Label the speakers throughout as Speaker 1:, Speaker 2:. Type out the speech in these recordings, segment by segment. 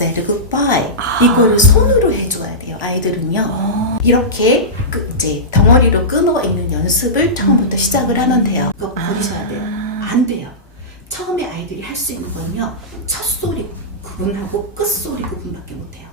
Speaker 1: said goodbye.
Speaker 2: 아.
Speaker 1: 이거를 손으로 해줘야 돼요. 아이들은요.
Speaker 2: 어.
Speaker 1: 이렇게 그 이제 덩어리로 끊어 있는 연습을 처음부터 시작을 하면 돼요. 그거 버리셔야 돼요.
Speaker 2: 아.
Speaker 1: 안 돼요. 처음에 아이들이 할 수 있는 건요. 첫 소리 구분하고 끝 소리 구분밖에 못 해요.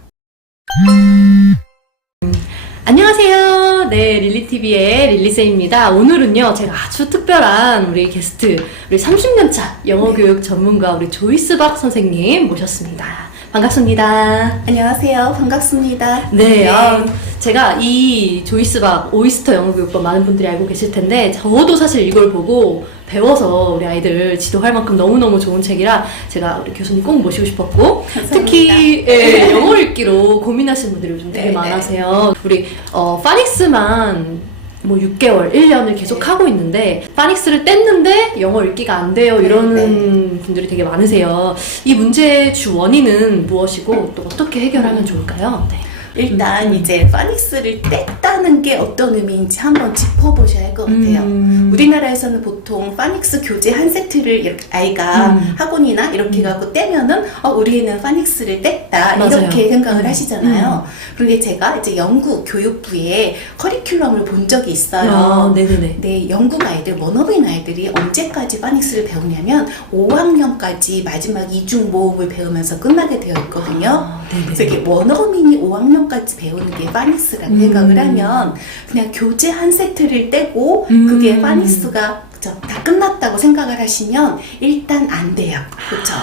Speaker 2: 안녕하세요. 네, 릴리TV의 릴리쌤입니다. 오늘은요, 제가 아주 특별한 우리 게스트, 우리 30년차 영어교육 전문가, 우리 조이스 박 선생님 모셨습니다. 반갑습니다.
Speaker 1: 안녕하세요. 반갑습니다.
Speaker 2: 네, 아, 제가 이 조이스 박 오이스터 영어교육법 많은 분들이 알고 계실 텐데, 저도 사실 이걸 보고 배워서 우리 아이들 지도할 만큼 너무너무 좋은 책이라 제가 우리 교수님 꼭 모시고 싶었고,
Speaker 1: 감사합니다.
Speaker 2: 특히 예, 영어 읽기로 고민하시는 분들이 요즘 되게
Speaker 1: 네,
Speaker 2: 많으세요. 우리 어, 파닉스만 뭐 6개월, 1년을 계속
Speaker 1: 네.
Speaker 2: 하고 있는데 파닉스를 뗐는데 영어 읽기가 안 돼요
Speaker 1: 네,
Speaker 2: 이러는 분들이 되게 많으세요. 이 문제의 주 원인은 무엇이고 또 어떻게 해결하면 좋을까요? 네.
Speaker 1: 일단
Speaker 2: 음.
Speaker 1: 이제 파닉스를 뗐다는 게 어떤 의미인지 한번 짚어보셔야 할 것 같아요.
Speaker 2: 음.
Speaker 1: 우리나라에서는 보통 파닉스 교재 한 세트를 이렇게 아이가
Speaker 2: 음.
Speaker 1: 학원이나 이렇게 갖고 떼면은 어, 우리 애는 파닉스를 뗐다
Speaker 2: 맞아요.
Speaker 1: 이렇게 생각을
Speaker 2: 음.
Speaker 1: 하시잖아요. 그런데 제가 이제 영국 교육부의 커리큘럼을 본 적이 있어요.
Speaker 2: 아, 네네네.
Speaker 1: 네, 영국 아이들, 원어민 아이들이 언제까지 파닉스를 배우냐면 5학년까지 마지막 이중 모음을 배우면서 끝나게 되어 있거든요.
Speaker 2: 아, 네네.
Speaker 1: 그래서 이게 원어민이 5학년 까지 배우는 게 파닉스라고
Speaker 2: 음.
Speaker 1: 생각을 하면 그냥 교재 한 세트를 떼고
Speaker 2: 음.
Speaker 1: 그게 파닉스가 그죠? 다 끝났다고 생각을 하시면 일단 안 돼요. 그렇죠?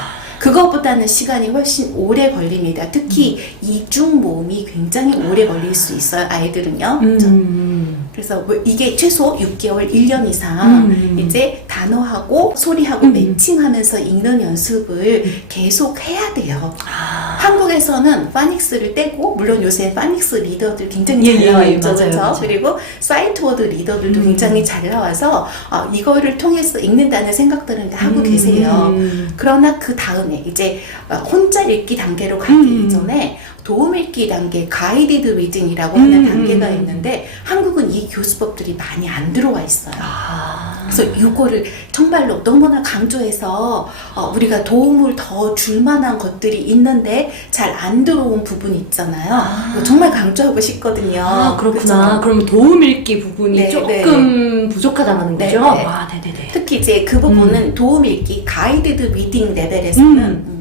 Speaker 1: 그거보다는 시간이 훨씬 오래 걸립니다. 특히
Speaker 2: 음.
Speaker 1: 이중 모음이 굉장히 오래 걸릴 수 있어요. 아이들은요. 그렇죠?
Speaker 2: 음.
Speaker 1: 그래서 뭐 이게 최소 6개월, 1년 이상
Speaker 2: 음.
Speaker 1: 이제 단어하고 소리하고
Speaker 2: 음.
Speaker 1: 매칭하면서 읽는 연습을 계속 해야 돼요.
Speaker 2: 아.
Speaker 1: 한국에서는 파닉스를 떼고 물론 요새 파닉스 리더들 굉장히
Speaker 2: 예,
Speaker 1: 잘
Speaker 2: 예,
Speaker 1: 나와
Speaker 2: 예,
Speaker 1: 있죠,
Speaker 2: 맞아요,
Speaker 1: 그렇죠?
Speaker 2: 맞아요.
Speaker 1: 그리고 사이트워드 리더들도
Speaker 2: 음.
Speaker 1: 굉장히 잘 나와서 어, 이거를 통해서 읽는다는 생각들은 다 하고 계세요.
Speaker 2: 음.
Speaker 1: 그러나 그 다음에 이제 어, 혼자 읽기 단계로 가기
Speaker 2: 음.
Speaker 1: 이전에 도움 읽기 단계, 가이디드 리딩이라고 하는
Speaker 2: 음,
Speaker 1: 단계가
Speaker 2: 음.
Speaker 1: 있는데 한국은 이 교수법들이 많이 안 들어와 있어요.
Speaker 2: 아.
Speaker 1: 그래서 이거를 정말로 너무나 강조해서 어, 우리가 도움을 더 줄 만한 것들이 있는데 잘 안 들어온 부분이 있잖아요.
Speaker 2: 아.
Speaker 1: 이거 정말 강조하고 싶거든요.
Speaker 2: 아, 그렇구나. 그러면 도움 읽기 부분이
Speaker 1: 네,
Speaker 2: 조금 부족하다는
Speaker 1: 네,
Speaker 2: 거죠?
Speaker 1: 네.
Speaker 2: 아, 네네네.
Speaker 1: 특히 이제 그 부분은 도움 읽기 가이드드 리딩 레벨에서는 음,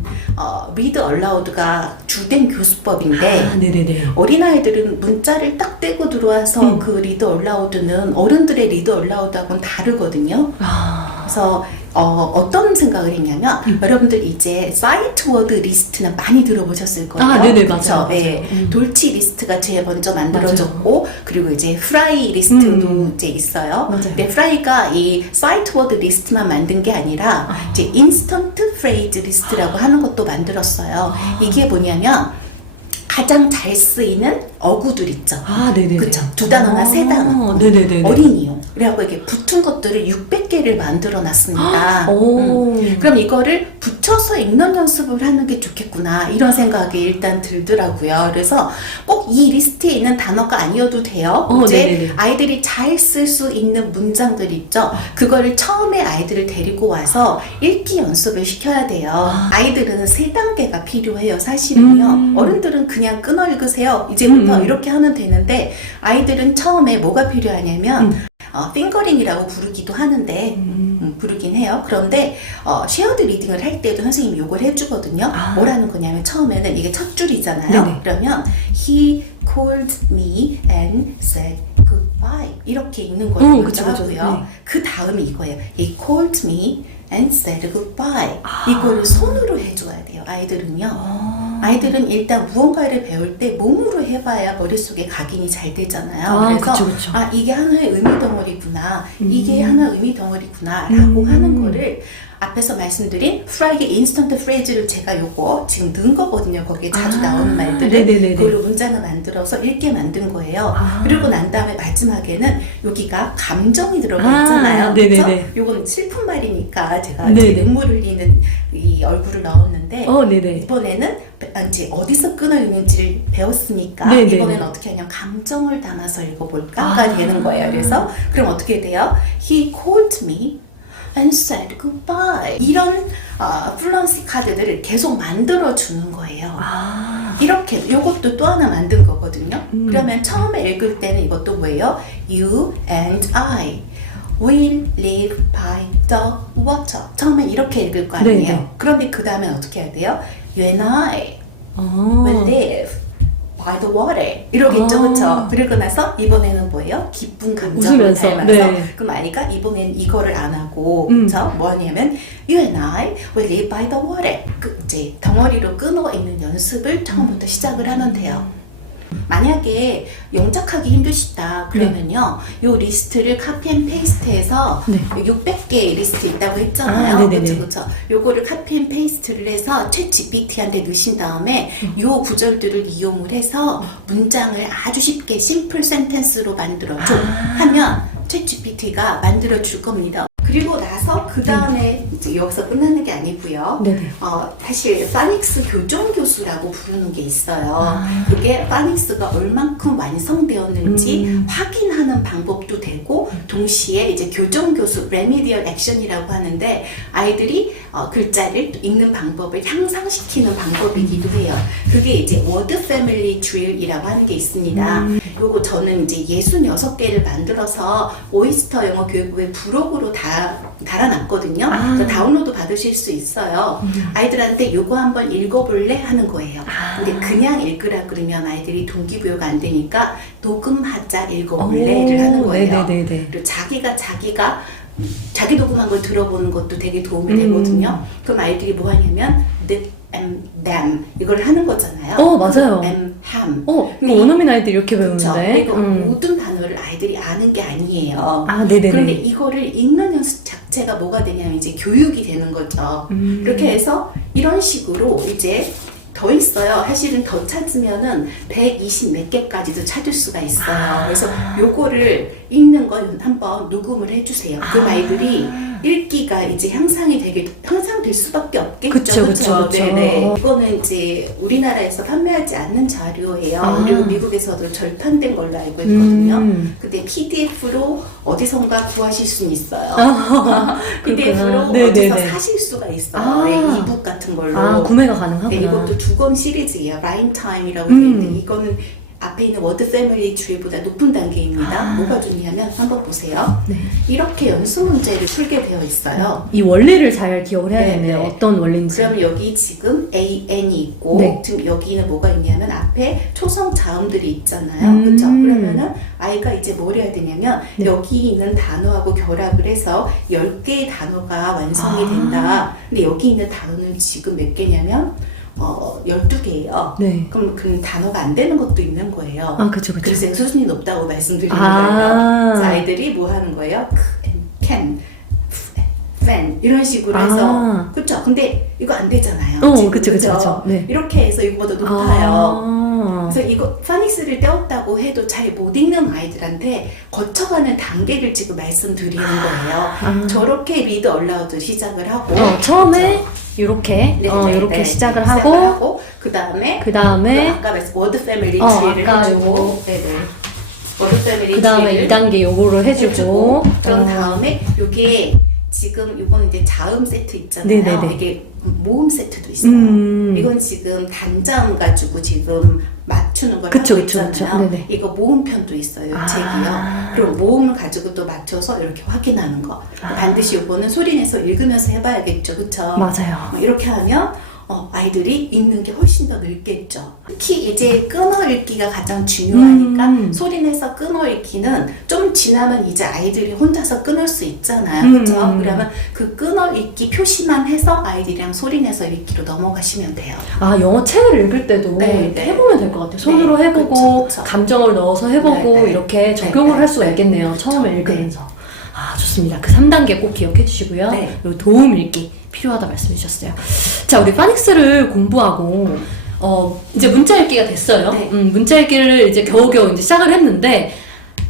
Speaker 1: 어, 리드 얼라우드가 주된 교수법인데
Speaker 2: 아, 네네네.
Speaker 1: 어린아이들은 문자를 딱 떼고 들어와서
Speaker 2: 음.
Speaker 1: 그 리드 얼라우드는 어른들의 리드 얼라우드하고는 다르거든요.
Speaker 2: 아.
Speaker 1: 그래서 어, 떤 생각을 했냐면
Speaker 2: 음.
Speaker 1: 여러분들 이제 사이트 워드 리스트는 많이 들어보셨을 거예요.
Speaker 2: 아, 네네? 맞아요, 맞아요.
Speaker 1: 네.
Speaker 2: 음.
Speaker 1: 돌치 리스트가 제일 먼저 만들어졌고 그리고 이제 프라이 리스트도
Speaker 2: 음.
Speaker 1: 이제 있어요.
Speaker 2: 맞아요.
Speaker 1: 근데 프라이가 이 사이트 워드 리스트만 만든 게 아니라
Speaker 2: 아.
Speaker 1: 이제 인스턴트 프레이즈 리스트라고 하는 것도 만들었어요.
Speaker 2: 아.
Speaker 1: 이게 뭐냐면 가장 잘 쓰이는 어구들 있죠.
Speaker 2: 아, 네네네.
Speaker 1: 그쵸. 두 단어나 세 단어.
Speaker 2: 아, 네네네.
Speaker 1: 어린이용. 그래갖고 이게 붙은 것들을 600개를 만들어 놨습니다. 음.
Speaker 2: 오.
Speaker 1: 그럼 이거를 붙여서 읽는 연습을 하는 게 좋겠구나 이런 생각이 일단 들더라고요. 그래서 꼭 이 리스트에 있는 단어가 아니어도 돼요.
Speaker 2: 어,
Speaker 1: 이제
Speaker 2: 네네네.
Speaker 1: 아이들이 잘 쓸 수 있는 문장들 있죠. 그거를 처음에 아이들을 데리고 와서 읽기 연습을 시켜야 돼요.
Speaker 2: 아.
Speaker 1: 아이들은 세 단계가 필요해요. 사실은요.
Speaker 2: 음.
Speaker 1: 어른들은 그냥 끊어 읽으세요. 이제 부터
Speaker 2: 음.
Speaker 1: 이렇게 하면 되는데 아이들은 처음에 뭐가 필요하냐면
Speaker 2: 음.
Speaker 1: 어, 핑거링이라고 부르기도 하는데
Speaker 2: 음.
Speaker 1: 음, 부르긴 해요. 그런데 어, 쉐어드 리딩을 할 때도 선생님이 요걸 해주거든요.
Speaker 2: 아.
Speaker 1: 뭐라는 거냐면 처음에는 이게 첫 줄이잖아요.
Speaker 2: 네네.
Speaker 1: 그러면 he called me and said goodbye 이렇게 읽는 거를
Speaker 2: 음, 그쵸, 그쵸.
Speaker 1: 하고요.
Speaker 2: 네.
Speaker 1: 그 다음이 이거예요. he called me and said goodbye
Speaker 2: 아.
Speaker 1: 이거를 손으로 해줘야 돼요. 아이들은요.
Speaker 2: 아.
Speaker 1: 아이들은 일단 무언가를 배울 때 몸으로 해봐야 머릿속에 각인이 잘 되잖아요.
Speaker 2: 아,
Speaker 1: 그래서
Speaker 2: 그쵸, 그쵸.
Speaker 1: 아 이게 하나의 의미 덩어리구나 이게
Speaker 2: 음.
Speaker 1: 하나 의미 덩어리구나라고
Speaker 2: 음.
Speaker 1: 하는 거를 앞에서 말씀드린 프라이의 인스턴트 프레이즈를 제가 요거 지금 넣은 거거든요 거기에 자주
Speaker 2: 아,
Speaker 1: 나오는 말들을
Speaker 2: 네네네네.
Speaker 1: 그걸로 문장을 만들어서 읽게 만든 거예요
Speaker 2: 아.
Speaker 1: 그리고 난 다음에 마지막에는 여기가 감정이 들어가
Speaker 2: 아,
Speaker 1: 있잖아요
Speaker 2: 네네네.
Speaker 1: 그렇죠? 요건 슬픈 말이니까 제가. 이제 눈물 흘리는 이 얼굴을 넣었는데
Speaker 2: 어.
Speaker 1: 이번에는 이제 어디서 끊어 읽는지를 배웠으니까
Speaker 2: 네네네.
Speaker 1: 이번에는 어떻게 하냐면 감정을 담아서 읽어볼까가
Speaker 2: 아.
Speaker 1: 되는 거예요. 그래서 그럼 어떻게 돼요? He called me and said goodbye. 이런 어, 플런시 카드들을 계속 만들어 주는 거예요.
Speaker 2: 아.
Speaker 1: 이렇게 이것도 또 하나 만든 거거든요.
Speaker 2: 음.
Speaker 1: 그러면 처음에 읽을 때는 이것도 뭐예요? You and I will live by the water. 처음에 이렇게 읽을 거 아니에요.
Speaker 2: 네, 네.
Speaker 1: 그런데 그 다음에 어떻게 해야 돼요? You and I
Speaker 2: 아.
Speaker 1: will live by the water. 이러겠죠,
Speaker 2: 아.
Speaker 1: 그렇죠? 그리고 나서 이번에는 뭐예요? 기쁜 감정을
Speaker 2: 웃으면서,
Speaker 1: 닮아서.
Speaker 2: 네.
Speaker 1: 그럼 아이가 이번엔 이거를 안 하고,
Speaker 2: 음.
Speaker 1: 그렇죠? 뭐냐면 You and I will live by the water. 그 이제 덩어리로 끊어 있는 연습을 처음부터 시작을 하면 돼요. 만약에 영작하기 힘드시다 그러면요 요 리스트를 카피 앤 페이스트해서
Speaker 2: 네.
Speaker 1: 600개의 리스트 있다고 했잖아요
Speaker 2: 아, 네네네.
Speaker 1: 그쵸 그쵸 요거를 카피 앤 페이스트를 해서 챗 GPT한테 넣으신 다음에 요 구절들을 이용을 해서 문장을 아주 쉽게 심플 센텐스로 만들어 줘
Speaker 2: 아.
Speaker 1: 하면 챗 GPT가 만들어 줄 겁니다 그리고 나서 그 다음에 이제 여기서 끝나는 게 아니고요
Speaker 2: 네네.
Speaker 1: 어, 사실 파닉스 교정 교수라고 부르는 게 있어요.
Speaker 2: 아.
Speaker 1: 그게 파닉스가 얼만큼 완성되었는지
Speaker 2: 음.
Speaker 1: 확인하는 방법도 되고 동시에 이제 교정 교수 레미디얼 액션이라고 하는데 아이들이 어, 글자를 읽는 방법을 향상시키는 방법이기도 해요. 그게 이제 워드 패밀리 드릴이라고 하는 게 있습니다.
Speaker 2: 음.
Speaker 1: 요거 저는 이제 66개를 만들어서 오이스터 영어 교육부에 블로그로 다 달아놨거든요.
Speaker 2: 아.
Speaker 1: 다운로드 받으실 수 있어요. 아이들한테 요거 한번 읽어볼래 하는 거예요.
Speaker 2: 아.
Speaker 1: 근데 그냥 읽으라 그러면 아이들이 동기부여가 안 되니까 녹음하자 읽어볼래를 하는 거예요.
Speaker 2: 네네네네.
Speaker 1: 그리고 자기가 자기가 자기 녹음한 걸 들어보는 것도 되게 도움이
Speaker 2: 음.
Speaker 1: 되거든요. 그럼 아이들이 뭐 하냐면 and them 이걸 하는 거잖아요.
Speaker 2: 어, 맞아요.
Speaker 1: them, ham.
Speaker 2: 어, 이거 원어민 아이들 이렇게
Speaker 1: 그렇죠.
Speaker 2: 배우는데.
Speaker 1: 이거
Speaker 2: 음.
Speaker 1: 모든 단어를 아이들이 아는 게 아니에요.
Speaker 2: 아, 네네네.
Speaker 1: 그런데 이거를 읽는 연습 자체가 뭐가 되냐면 이제 교육이 되는 거죠.
Speaker 2: 음.
Speaker 1: 이렇게 해서 이런 식으로 이제 더 있어요. 사실은 더 찾으면은 120 몇 개까지도 찾을 수가 있어요.
Speaker 2: 아.
Speaker 1: 그래서 요거를 읽는 건 한번 녹음을 해주세요. 그럼
Speaker 2: 아.
Speaker 1: 아이들이 읽기가 이제 향상이 되게 향상될 수밖에 없겠죠.
Speaker 2: 그쵸, 그쵸, 그쵸.
Speaker 1: 네네. 이거는 이제 우리나라에서 판매하지 않는 자료예요.
Speaker 2: 아.
Speaker 1: 그리고 미국에서도 절판된 걸로 알고 있거든요.
Speaker 2: 음.
Speaker 1: 근데 PDF로 어디선가 구하실 수는 있어요.
Speaker 2: 아,
Speaker 1: PDF로. 어디서. 사실 수가 있어요.
Speaker 2: 아.
Speaker 1: 네, 이북 같은 걸로.
Speaker 2: 아, 구매가 가능하구나.
Speaker 1: 네, 이것도 두 권 시리즈예요. 라인 타임이라고
Speaker 2: 음.
Speaker 1: 되어 있는데 이거는 앞에 있는 워드 패밀리 트리보다 높은 단계입니다.
Speaker 2: 아.
Speaker 1: 뭐가 좋냐면 한번 보세요.
Speaker 2: 네.
Speaker 1: 이렇게 연습 문제를 풀게 되어 있어요.
Speaker 2: 이 원리를 잘 기억을 해야겠네요.
Speaker 1: 네, 네.
Speaker 2: 어떤 원리인지.
Speaker 1: 그럼 여기 지금 A, N이 있고
Speaker 2: 네.
Speaker 1: 지금 여기는 뭐가 있냐면 앞에 초성 자음들이 있잖아요.
Speaker 2: 음.
Speaker 1: 그렇죠? 그러면은 아이가 이제 뭘 해야 되냐면
Speaker 2: 네.
Speaker 1: 여기 있는 단어하고 결합을 해서 10개의 단어가 완성이
Speaker 2: 아.
Speaker 1: 된다. 근데 여기 있는 단어는 지금 몇 개냐면 어, 12개예요.
Speaker 2: 네.
Speaker 1: 그럼 그 단어가 안 되는 것도 있는 거예요.
Speaker 2: 아, 그쵸, 그쵸.
Speaker 1: 그래서 수준이 높다고 말씀드리는
Speaker 2: 아.
Speaker 1: 거예요. 아이들이 뭐 하는 거예요? can, fan 이런 식으로 해서
Speaker 2: 아.
Speaker 1: 그렇죠. 근데 이거 안 되잖아요.
Speaker 2: 어,
Speaker 1: 지금,
Speaker 2: 그쵸, 그쵸? 그쵸. 네.
Speaker 1: 이렇게 해서 이거보다 높아요.
Speaker 2: 아.
Speaker 1: 그래서 이거 파닉스를 떼었다고 해도 잘 못 읽는 아이들한테 거쳐가는 단계를 지금 말씀드리는 거예요.
Speaker 2: 아.
Speaker 1: 저렇게 리드 얼라우드 시작을 하고
Speaker 2: 어, 처음에 이렇게
Speaker 1: 네,
Speaker 2: 어,
Speaker 1: 네,
Speaker 2: 이렇게
Speaker 1: 네.
Speaker 2: 시작을
Speaker 1: 시작을
Speaker 2: 하고
Speaker 1: 그 다음에
Speaker 2: 그 다음에
Speaker 1: 아까 말씀 워드 패밀리
Speaker 2: 어, 아까
Speaker 1: 해주고
Speaker 2: 요거.
Speaker 1: 네네 워드 패밀리
Speaker 2: 그 다음에
Speaker 1: 트리를
Speaker 2: 2단계 요거를 해주고
Speaker 1: 그런
Speaker 2: 어.
Speaker 1: 다음에 요게 지금 요거는 이제 자음 세트 있잖아요.
Speaker 2: 네네네.
Speaker 1: 이게 모음 세트도 있어요.
Speaker 2: 음.
Speaker 1: 이건 지금 단자음 가지고 지금 맞추는 걸
Speaker 2: 그쵸,
Speaker 1: 하고
Speaker 2: 그쵸,
Speaker 1: 있잖아요.
Speaker 2: 그쵸. 네네.
Speaker 1: 이거 모음편도 있어요.
Speaker 2: 아.
Speaker 1: 책이요. 그럼 모음을 가지고 또 맞춰서 이렇게 확인하는 거.
Speaker 2: 아.
Speaker 1: 반드시 요거는 소리 내서 읽으면서 해봐야겠죠, 그쵸?
Speaker 2: 맞아요.
Speaker 1: 어, 이렇게 하면 어, 아이들이 읽는 게 훨씬 더 늘겠죠. 특히 이제 끊어 읽기가 가장 중요하니까
Speaker 2: 음.
Speaker 1: 소리 내서 끊어 읽기는 좀 지나면 이제 아이들이 혼자서 끊을 수 있잖아요.
Speaker 2: 음.
Speaker 1: 그렇죠? 그러면 그 끊어 읽기 표시만 해서 아이들이랑 소리 내서 읽기로 넘어가시면 돼요.
Speaker 2: 아 영어 책을 읽을 때도
Speaker 1: 네, 네.
Speaker 2: 해보면 될 것 같아요. 손으로
Speaker 1: 네,
Speaker 2: 해보고
Speaker 1: 그쵸, 그쵸.
Speaker 2: 감정을 넣어서 해보고
Speaker 1: 네, 네.
Speaker 2: 이렇게 적용을
Speaker 1: 네,
Speaker 2: 할 수가
Speaker 1: 네.
Speaker 2: 있겠네요. 처음에 읽으면서. 아 좋습니다. 그 3단계 꼭 기억해 주시고요.
Speaker 1: 네.
Speaker 2: 도움 읽기 필요하다 말씀해 주셨어요. 자 우리 파닉스를 공부하고 어 이제 문자 읽기가 됐어요.
Speaker 1: 네.
Speaker 2: 음, 문자 읽기를 이제 겨우겨우 이제 시작을 했는데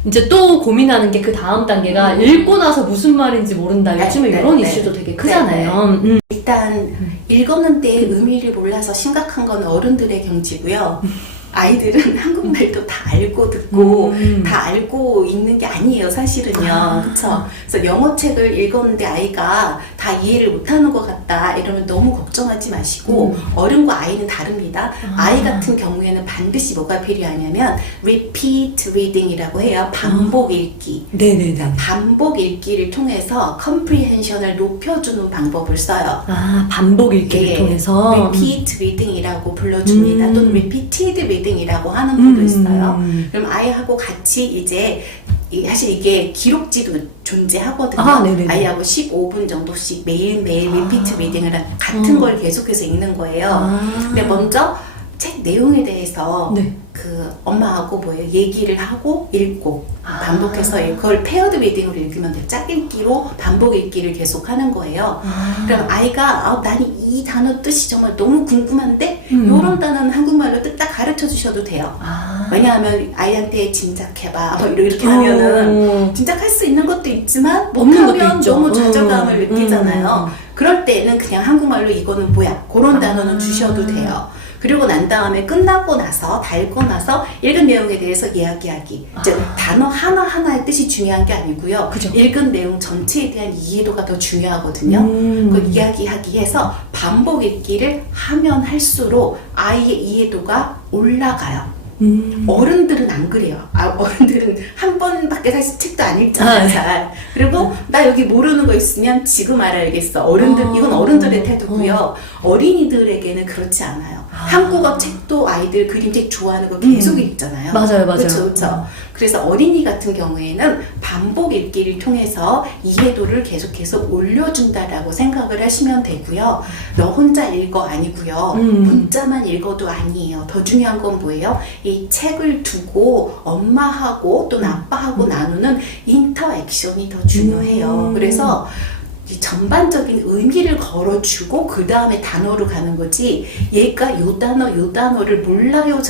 Speaker 2: 이제 또 고민하는 게 그 다음 단계가 읽고 나서 무슨 말인지 모른다.
Speaker 1: 음. 네,
Speaker 2: 요즘에
Speaker 1: 네,
Speaker 2: 이런
Speaker 1: 네.
Speaker 2: 이슈도 되게 크잖아요. 음.
Speaker 1: 일단 읽었는데 의미를 몰라서 심각한 건 어른들의 경지고요. 아이들은 한국말도 다 알고 듣고
Speaker 2: 음.
Speaker 1: 다 알고 있는 게 아니에요, 사실은요.
Speaker 2: 아.
Speaker 1: 그쵸? 그래서 영어 책을 읽었는데 아이가 다 이해를 못하는 것 같다. 이러면 너무 걱정하지 마시고, 어른과 아이는 다릅니다.
Speaker 2: 음. 아.
Speaker 1: 아이 같은 경우에는 반드시 뭐가 필요하냐면, repeat reading이라고 해요. 반복 읽기.
Speaker 2: 네네네.
Speaker 1: 반복 읽기를 통해서 comprehension을 높여주는 방법을 써요.
Speaker 2: 아, 반복 읽기를
Speaker 1: 예,
Speaker 2: 통해서.
Speaker 1: repeat reading이라고 불러줍니다.
Speaker 2: 음.
Speaker 1: 또는 repeated reading 이라고 하는 분도
Speaker 2: 음.
Speaker 1: 있어요. 그럼 아이하고 같이 이제 이- 사실 이게 기록지도 존재하거든요.
Speaker 2: 아.
Speaker 1: 아이하고 15분 정도씩 매일매일
Speaker 2: 아.
Speaker 1: 리피트 리딩을 한- 같은
Speaker 2: 음.
Speaker 1: 걸 계속해서 읽는 거예요.
Speaker 2: 아.
Speaker 1: 근데 먼저 책 내용에 대해서
Speaker 2: 네.
Speaker 1: 그 엄마하고 뭐예요 얘기를 하고 읽고
Speaker 2: 아.
Speaker 1: 반복해서 읽- 그걸 페어드 리딩으로 읽으면 돼요. 짝 읽기로 반복 읽기를 계속 하는 거예요.
Speaker 2: 아.
Speaker 1: 그럼 아이가 아, 나는 이 단어 뜻이 정말 너무 궁금한데
Speaker 2: 음.
Speaker 1: 이런 단어는 한국말로 뜻 딱 가르쳐 주셔도 돼요.
Speaker 2: 아.
Speaker 1: 왜냐하면 아이한테 짐작해봐 뭐 이렇게 하면은
Speaker 2: 어.
Speaker 1: 짐작할 수 있는 것도 있지만 못하면. 너무 좌절감을
Speaker 2: 음.
Speaker 1: 느끼잖아요.
Speaker 2: 음.
Speaker 1: 그럴 때는 그냥 한국말로 이거는 뭐야 그런
Speaker 2: 아.
Speaker 1: 단어는 주셔도 돼요. 그리고 난 다음에 끝나고 나서 다 읽고 나서 읽은 내용에 대해서 이야기하기. 즉
Speaker 2: 아.
Speaker 1: 단어 하나 하나의 뜻이 중요한 게 아니고요.
Speaker 2: 그죠.
Speaker 1: 읽은 내용 전체에 대한 이해도가 더 중요하거든요.
Speaker 2: 음.
Speaker 1: 그 이야기하기 해서 반복 읽기를 하면 할수록 아이의 이해도가 올라가요.
Speaker 2: 음.
Speaker 1: 어른들은 안 그래요. 아, 어른들은 한 번밖에 사실 책도 안 읽잖아요,
Speaker 2: 아, 네.
Speaker 1: 잘. 그리고 나 여기 모르는 거 있으면 지금 알아야겠어. 어른들,
Speaker 2: 어.
Speaker 1: 이건 어른들의 태도고요. 어 린이들에게는 그렇지 않아요.
Speaker 2: 아.
Speaker 1: 한국어 책도 아이들 그림책 좋아하는 거 계속
Speaker 2: 음.
Speaker 1: 읽잖아요.
Speaker 2: 맞아요, 맞아요.
Speaker 1: 그렇죠, 그렇죠. 그래서 어린이 같은 경우에는 반복 읽기를 통해서 이해도를 계속해서 올려준다라고 생각을 하시면 되고요. 너 혼자 읽어 아니고요.
Speaker 2: 음.
Speaker 1: 문자만 읽어도 아니에요. 더 중요한 건 뭐예요? 이 책을 두고 엄마하고 또 아빠하고 나누는 인터액션이 더 중요해요.
Speaker 2: 음.
Speaker 1: 그래서 이 전반적인 의미를 걸어주고 그 다음에 단어로 가는 거지 얘가 요 단어 요 단어를 몰라요가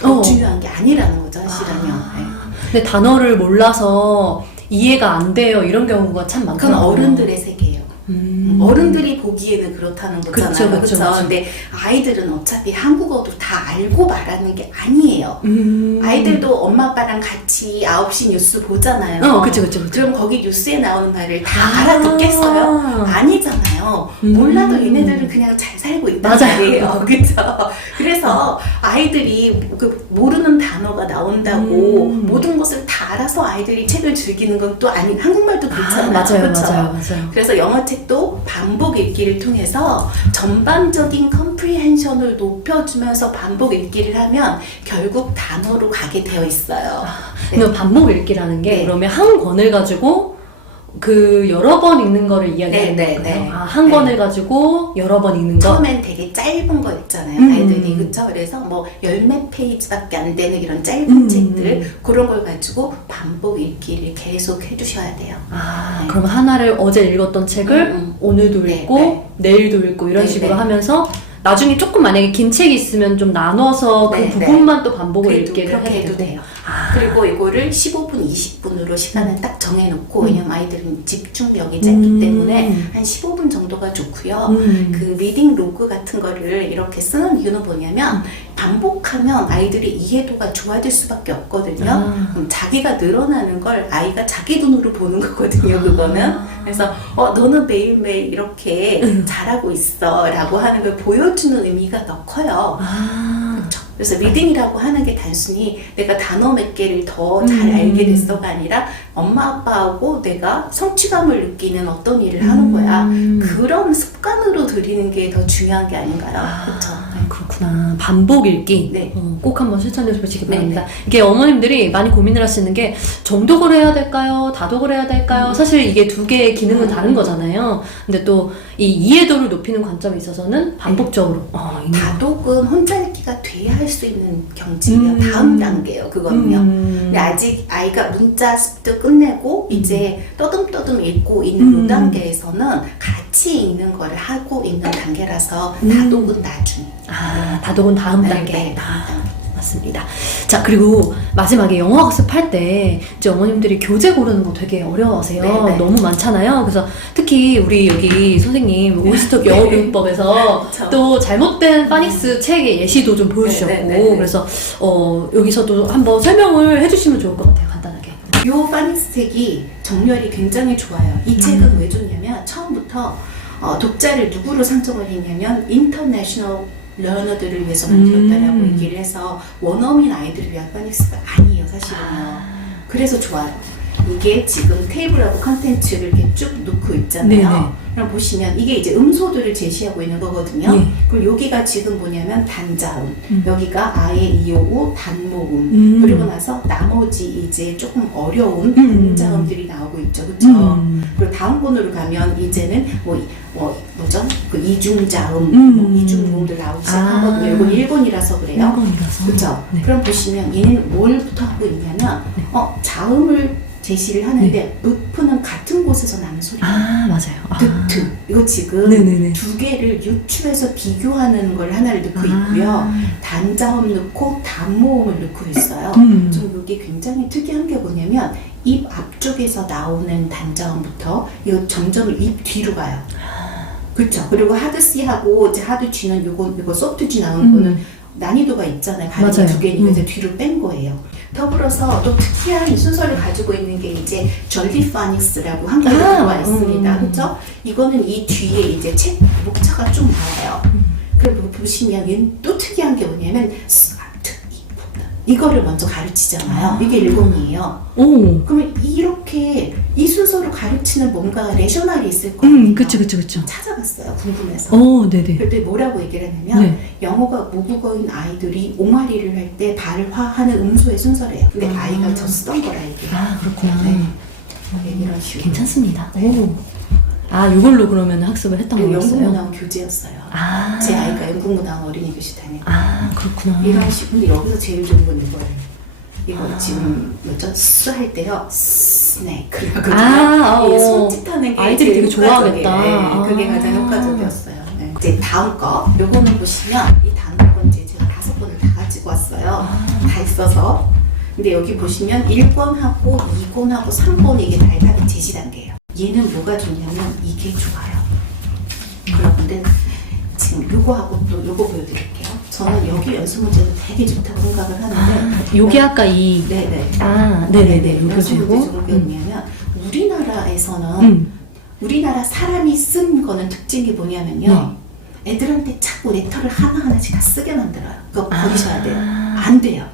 Speaker 1: 더
Speaker 2: 어.
Speaker 1: 중요한 게 아니라는 거죠 사실은요. 네.
Speaker 2: 아. 근데 단어를 몰라서 이해가 안 돼요. 이런 경우가 참
Speaker 1: 그건
Speaker 2: 많더라고요.
Speaker 1: 어른들의 세계예요.
Speaker 2: 음.
Speaker 1: 어른들이 보기에는 그렇다는 거잖아요.
Speaker 2: 그쵸.
Speaker 1: 근데 아이들은 어차피 한국어도 다 알고 말하는 게 아니에요.
Speaker 2: 음.
Speaker 1: 아이들도 엄마 아빠랑 같이 9시 뉴스 보잖아요.
Speaker 2: 어, 그쵸, 그쵸, 그쵸.
Speaker 1: 그럼 거기 뉴스에 나오는 말을 다
Speaker 2: 아.
Speaker 1: 알아듣겠어요? 아니잖아요.
Speaker 2: 음.
Speaker 1: 몰라도 얘네들은 그냥 잘 살고 있단. 말이에요. 그쵸? 그래서 아이들이 그 모르는 단어가 나온다고
Speaker 2: 음.
Speaker 1: 모든 것을 다 알아서 아이들이 책을 즐기는 건 또 아니, 한국말도
Speaker 2: 아,
Speaker 1: 그렇잖아요.
Speaker 2: 맞아요,
Speaker 1: 그쵸?
Speaker 2: 맞아요, 맞아요.
Speaker 1: 그래서 영어 책도 반복 읽기를 통해서 전반적인 컴프리헨션을 높여주면서 반복 읽기를 하면 결국 단어로 가게 되어 있어요. 네.
Speaker 2: 반복 읽기라는 게
Speaker 1: 네.
Speaker 2: 그러면 한 권을 가지고 그 여러 번 읽는 거를 이야기하는
Speaker 1: 네, 네,
Speaker 2: 거예요.
Speaker 1: 네.
Speaker 2: 아, 한
Speaker 1: 네.
Speaker 2: 권을 가지고 여러 번 읽는 거.
Speaker 1: 처음엔 되게 짧은 거 있잖아요,
Speaker 2: 음.
Speaker 1: 아이들이. 그쵸? 그래서 뭐 열몇 페이지밖에 안 되는 이런 짧은
Speaker 2: 음.
Speaker 1: 책들, 그런 걸 가지고 반복 읽기를 계속 해주셔야 돼요.
Speaker 2: 아,
Speaker 1: 네.
Speaker 2: 그럼 하나를 어제 읽었던 책을
Speaker 1: 음, 음.
Speaker 2: 오늘도
Speaker 1: 네,
Speaker 2: 읽고
Speaker 1: 네.
Speaker 2: 내일도 읽고 이런
Speaker 1: 네,
Speaker 2: 식으로
Speaker 1: 네.
Speaker 2: 하면서 나중에 조금 만약에 긴 책이 있으면 좀 나눠서 그
Speaker 1: 네,
Speaker 2: 부분만 또 반복을
Speaker 1: 그래도
Speaker 2: 읽기를
Speaker 1: 그렇게
Speaker 2: 해도.
Speaker 1: 돼요.
Speaker 2: 아,
Speaker 1: 그리고 이거를 15분, 20분으로 시간을 딱 정해놓고,
Speaker 2: 음.
Speaker 1: 왜냐면 아이들은 집중력이 짧기
Speaker 2: 음.
Speaker 1: 때문에 한 15분 정도가 좋고요.
Speaker 2: 음.
Speaker 1: 그 리딩 로그 같은 거를 이렇게 쓰는 이유는 뭐냐면 반복하면 아이들의 이해도가 좋아질 수밖에 없거든요.
Speaker 2: 아.
Speaker 1: 그럼 자기가 늘어나는 걸 아이가 자기 눈으로 보는 거거든요. 그거는.
Speaker 2: 아.
Speaker 1: 그래서 어 너는 매일매일 이렇게
Speaker 2: 음.
Speaker 1: 잘하고 있어 라고 하는 걸 보여주는 의미가 더 커요.
Speaker 2: 아.
Speaker 1: 그래서 리딩이라고 하는 게 단순히 내가 단어 몇 개를 더잘
Speaker 2: 음.
Speaker 1: 알게 됐어가 아니라 엄마 아빠하고 내가 성취감을 느끼는 어떤 일을 하는 거야.
Speaker 2: 음.
Speaker 1: 그런 습관으로 들이는 게 더 중요한 게 아닌가요?
Speaker 2: 아,
Speaker 1: 그렇죠.
Speaker 2: 그렇구나. 반복 읽기.
Speaker 1: 네.
Speaker 2: 어, 꼭 한번 실천해 보시기
Speaker 1: 네,
Speaker 2: 바랍니다. 이게 어머님들이 많이 고민을 하시는 게 정독을 해야 될까요? 다독을 해야 될까요?
Speaker 1: 음.
Speaker 2: 사실 이게 두 개의 기능은
Speaker 1: 음.
Speaker 2: 다른 거잖아요. 근데 또 이 이해도를 높이는 관점에 있어서는 반복적으로 어, 읽는 거.
Speaker 1: 다독은 혼자 읽기가 돼야 할 수 있는 경지예요.
Speaker 2: 음.
Speaker 1: 다음 단계예요. 그거는요.
Speaker 2: 음.
Speaker 1: 근데 아직 아이가 문자 습도 끝내고 이제 떠듬떠듬 읽고 있는
Speaker 2: 음.
Speaker 1: 이 단계에서는 같이 읽는 걸 하고 있는 단계라서
Speaker 2: 음.
Speaker 1: 다독은 나중.
Speaker 2: 아, 다독은 다음
Speaker 1: 네,
Speaker 2: 단계.
Speaker 1: 네, 단계.
Speaker 2: 맞습니다. 자, 그리고 마지막에 영어 학습할 때 이제 어머님들이 교재 고르는 거 되게 어려워하세요.
Speaker 1: 네, 네.
Speaker 2: 너무 많잖아요. 그래서 특히 우리 여기 선생님 오이스톡 영어 교육법에서
Speaker 1: 그쵸.
Speaker 2: 또 잘못된 파닉스 책의 예시도 좀 보여주셨고
Speaker 1: 네, 네, 네, 네.
Speaker 2: 그래서 어, 여기서도 한번 설명을 해주시면 좋을 것 같아요. 간단하게.
Speaker 1: 요 파닉스 책이 정렬이 굉장히 좋아요. 이 책은 왜 좋냐면 처음부터 어, 독자를 누구로 상정을 했냐면 인터내셔널 러너들을 위해서 만들었다라고
Speaker 2: 음.
Speaker 1: 얘기를 해서 원어민 아이들을 위한 파닉스가 아니에요, 사실은요. 그래서 좋아요. 이게 지금 테이블하고 컨텐츠를 이렇게 쭉 놓고 있잖아요.
Speaker 2: 네네.
Speaker 1: 그럼 보시면 이게 이제 음소들을 제시하고 있는 거거든요.
Speaker 2: 예.
Speaker 1: 그럼 여기가 지금 뭐냐면 단자음,
Speaker 2: 음.
Speaker 1: 여기가 아예 이오우 단모음,
Speaker 2: 음.
Speaker 1: 그리고 나서 나머지 이제 조금 어려운
Speaker 2: 음.
Speaker 1: 단자음들이 나오고 있죠, 그렇죠?
Speaker 2: 음.
Speaker 1: 그리고 다음 번으로 가면 이제는 뭐, 이- 뭐 뭐죠? 그 이중자음,
Speaker 2: 음.
Speaker 1: 뭐 이중모음들 나오기
Speaker 2: 아.
Speaker 1: 시작하거든요. 이건 일본이라서 그래요.
Speaker 2: 일본이라서.
Speaker 1: 그렇죠.
Speaker 2: 네.
Speaker 1: 그럼 보시면 얘는 뭘부터 하고 있냐면 어 자음을 제시를 하는데 으프는 같은 곳에서 나는 소리.
Speaker 2: 아, 맞아요. 아.
Speaker 1: 득트 이거 지금
Speaker 2: 네네네.
Speaker 1: 두 개를 유추해서 비교하는 걸 하나를 넣고
Speaker 2: 아.
Speaker 1: 있고요. 단자음 넣고 단모음을 넣고 있어요.
Speaker 2: 음.
Speaker 1: 좀 이게 굉장히 특이한 게 뭐냐면 입 앞쪽에서 나오는 단자음부터 이거 점점 입 뒤로 가요. 그렇죠. 그리고 하드 C하고 이제 하드 G는 요거 요거 소프트 G 나오는
Speaker 2: 음.
Speaker 1: 거는 난이도가 있잖아요.
Speaker 2: 맞아요.
Speaker 1: 두 개니까
Speaker 2: 음.
Speaker 1: 이제 뒤로 뺀 거예요. 더불어서 또 특이한 순서를 가지고 있는 게 이제 절리 파닉스라고 한글에
Speaker 2: 아,
Speaker 1: 들어와 있습니다.
Speaker 2: 음.
Speaker 1: 그렇죠? 이거는 이 뒤에 이제 책 목차가 좀 나와요. 그리고 보시면 얘는 또 특이한 게 뭐냐면 이거를 먼저 가르치잖아요. 이게 일본이에요.
Speaker 2: 오.
Speaker 1: 그러면 이렇게 이 순서로 가르치는 뭔가 레셔널이 있을 거 아니에요.
Speaker 2: 음, 그쵸, 그쵸, 그쵸.
Speaker 1: 찾아봤어요. 궁금해서.
Speaker 2: 오, 네네.
Speaker 1: 그때 뭐라고 얘기를 했냐면
Speaker 2: 네.
Speaker 1: 영어가 모국어인 아이들이 옹알이를 할 때 발화하는 음소의 순서래요. 근데
Speaker 2: 아.
Speaker 1: 아이가 저 쓰던 거라 얘기해요.
Speaker 2: 아, 그렇구나.
Speaker 1: 네. 이런 식으로.
Speaker 2: 괜찮습니다. 오. 아, 이걸로 그러면 학습을 했던
Speaker 1: 영국
Speaker 2: 거였어요?
Speaker 1: 문화원 교재였어요.
Speaker 2: 아.
Speaker 1: 제 아이가 영국 문화원 어린이 교실 다니고
Speaker 2: 아, 그렇구나.
Speaker 1: 이런 식으로 근데 여기서 제일 좋은 건 이거예요. 이거
Speaker 2: 아.
Speaker 1: 지금 뭐죠? 스할 때요. 스네이크라고
Speaker 2: 아,
Speaker 1: 이
Speaker 2: 어.
Speaker 1: 손짓하는 게
Speaker 2: 아이들이 되게 좋아하겠다.
Speaker 1: 효과적이에요. 네, 그게
Speaker 2: 아.
Speaker 1: 가장 효과적이었어요. 네. 이제 다음 거 요거는 보시면 이 단어건 이제 제가 다섯 번을 다 가지고 왔어요.
Speaker 2: 아.
Speaker 1: 다 있어서 근데 여기 보시면 1권하고 2권하고 3권 이게 다 알파벳 제시 단계예요. 얘는 뭐가 좋냐면 이게 좋아요. 여러분들 지금 요거하고 또 요거 보여드릴게요. 저는 여기 연습 문제도 되게 좋다고 생각을 하는데
Speaker 2: 아, 요게 아까 이.
Speaker 1: 네네
Speaker 2: 아, 네네네. 요거
Speaker 1: 연습 문제
Speaker 2: 되고.
Speaker 1: 좋은 게 뭐냐면 우리나라에서는
Speaker 2: 음.
Speaker 1: 우리나라 사람이 쓴 거는 특징이 뭐냐면요. 애들한테 자꾸 레터를 하나하나씩 다 쓰게 만들어요. 그거 버리셔야 돼요.
Speaker 2: 아.
Speaker 1: 안 돼요.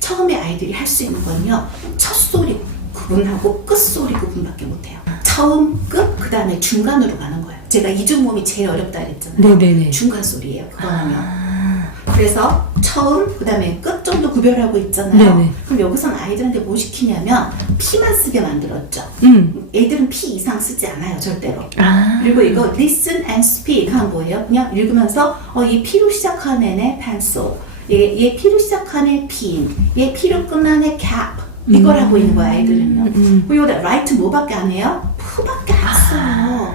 Speaker 1: 처음에 아이들이 할 수 있는 건요. 첫 소리 구분하고 끝 소리 구분밖에 못 해요. 처음 끝, 그 다음에 중간으로 가는 거예요. 제가 이중모음이 제일 어렵다 그랬잖아요.
Speaker 2: 네네네.
Speaker 1: 중간 소리예요. 그거는요.
Speaker 2: 아.
Speaker 1: 그래서 처음, 그 다음에 끝 정도 구별하고 있잖아요.
Speaker 2: 네네.
Speaker 1: 그럼 여기서는 아이들한테 뭐 시키냐면 피만 쓰게 만들었죠.
Speaker 2: 음.
Speaker 1: 애들은 피 이상 쓰지 않아요, 절대로.
Speaker 2: 아.
Speaker 1: 그리고 이거 listen and speak 하면 뭐예요? 그냥 읽으면서 어, 이 피로 시작하는 애네 pencil, 얘, 얘 피로 시작하는 애 pin, 얘 피로 끝나는 애 cap 이걸
Speaker 2: 음.
Speaker 1: 하고 있는 거야 아이들은요.
Speaker 2: 음.
Speaker 1: 그리고 이거 write 뭐밖에 안 해요? 푸밖에 안 써요.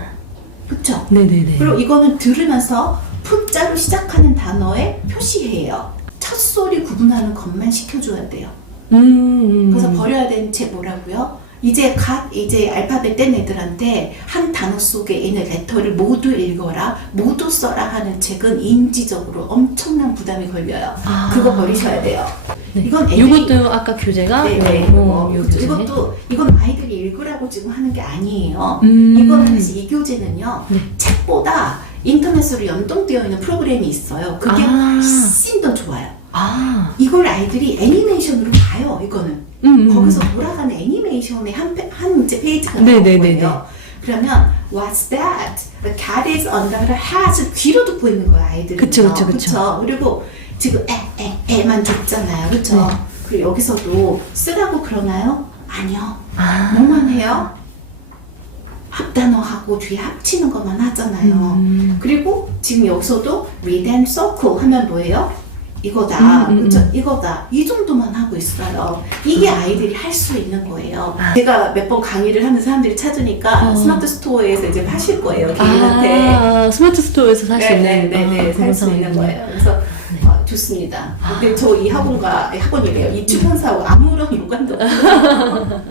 Speaker 1: 그쵸?
Speaker 2: 네네네.
Speaker 1: 그리고 이거는 들으면서 푸자로 시작하는 단어에 표시해요. 첫 소리 구분하는 것만 시켜줘야 돼요.
Speaker 2: 음. 음.
Speaker 1: 그래서 버려야 되는 책 뭐라고요? 이제 갓 이제 알파벳 뗀 애들한테 한 단어 속에 있는 레터를 모두 읽어라, 모두 써라 하는 책은 인지적으로 엄청난 부담이 걸려요.
Speaker 2: 아.
Speaker 1: 그거 버리셔야 돼요.
Speaker 2: 네.
Speaker 1: 이건 애들이
Speaker 2: 요것도 아까 교재가
Speaker 1: 네, 네.
Speaker 2: 어,
Speaker 1: 어,
Speaker 2: 요 교재.
Speaker 1: 이것도 이건 아이들이 읽으라고 지금 하는 게 아니에요.
Speaker 2: 음.
Speaker 1: 이거는 이 교재는요
Speaker 2: 네.
Speaker 1: 책보다 인터넷으로 연동되어 있는 프로그램이 있어요. 그게
Speaker 2: 아.
Speaker 1: 훨씬 더 좋아요.
Speaker 2: 아.
Speaker 1: 이걸 아이들이 애니메이션으로 봐요. 이거는.
Speaker 2: 음. 음.
Speaker 1: 거기서 돌아가는 애니메이션의 한, 페, 한 이제 페이지가
Speaker 2: 네,
Speaker 1: 나올
Speaker 2: 네, 네,
Speaker 1: 거예요. 그러면 What's that? The cat is under the hat. 귀로 듣고 있는 거야 아이들이.
Speaker 2: 그쵸, 그쵸, 그쵸.
Speaker 1: 그리고 지금 에, 에, 에만 줬잖아요. 그쵸?
Speaker 2: 네.
Speaker 1: 그리고 여기서도 쓰라고 그러나요? 아니요.
Speaker 2: 아.
Speaker 1: 뭐만 해요? 합단어하고 뒤에 합치는 것만 하잖아요.
Speaker 2: 음.
Speaker 1: 그리고 지금 여기서도 read and circle 하면 뭐예요? 이거다,
Speaker 2: 음, 음,
Speaker 1: 그쵸?
Speaker 2: 음.
Speaker 1: 이거다. 이 정도만 하고 있어요. 이게 아이들이 할 수 있는 거예요. 제가 몇 번 강의를 하는 사람들이 찾으니까
Speaker 2: 어.
Speaker 1: 스마트 스토어에서 이제 파실 거예요, 개인한테.
Speaker 2: 아, 스마트 스토어에서 살 수 있는
Speaker 1: 네네네,
Speaker 2: 아,
Speaker 1: 살
Speaker 2: 그런
Speaker 1: 수 있는. 거예요. 그래서 어, 좋습니다. 근데 저 이 학원과 학원이래요. 이 출판사하고 아무런 연관도 없어요.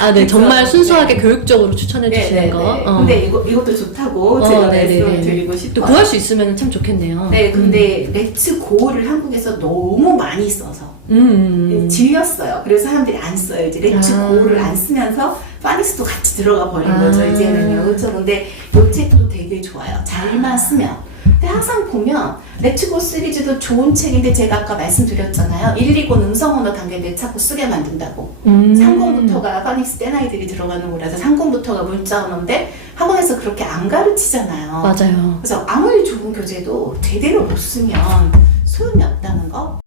Speaker 2: 아, 네. 정말 순수하게
Speaker 1: 네.
Speaker 2: 교육적으로 추천해 주시는 거. 어.
Speaker 1: 근데 이거 이것도 좋다고
Speaker 2: 어,
Speaker 1: 제가
Speaker 2: 네네네.
Speaker 1: 말씀을 드리고
Speaker 2: 또
Speaker 1: 싶어요.
Speaker 2: 구할 수 있으면 참 좋겠네요.
Speaker 1: 네, 근데 렛츠 고를 한국에서 너무 많이 써서
Speaker 2: 음, 음. 음.
Speaker 1: 질렸어요. 그래서 사람들이 안 써요. 이제 렛츠
Speaker 2: 아.
Speaker 1: 고를 안 쓰면서 파닉스도 같이 들어가 버린
Speaker 2: 아.
Speaker 1: 거죠. 이제는요. 그렇죠. 근데 이 책도 되게 좋아요. 잘만 쓰면. 항상 보면 렛츠고 시리즈도 좋은 책인데 제가 아까 말씀드렸잖아요. 1, 2고 능성 언어 단계를 자꾸 쓰게 만든다고.
Speaker 2: 음.
Speaker 1: 상공부터가 파닉스 땐 아이들이 들어가는 거라서 상공부터가 문자 언어인데 학원에서 그렇게 안 가르치잖아요.
Speaker 2: 맞아요.
Speaker 1: 그래서 아무리 좋은 교재도 제대로 못 쓰면 소용이 없다는 거.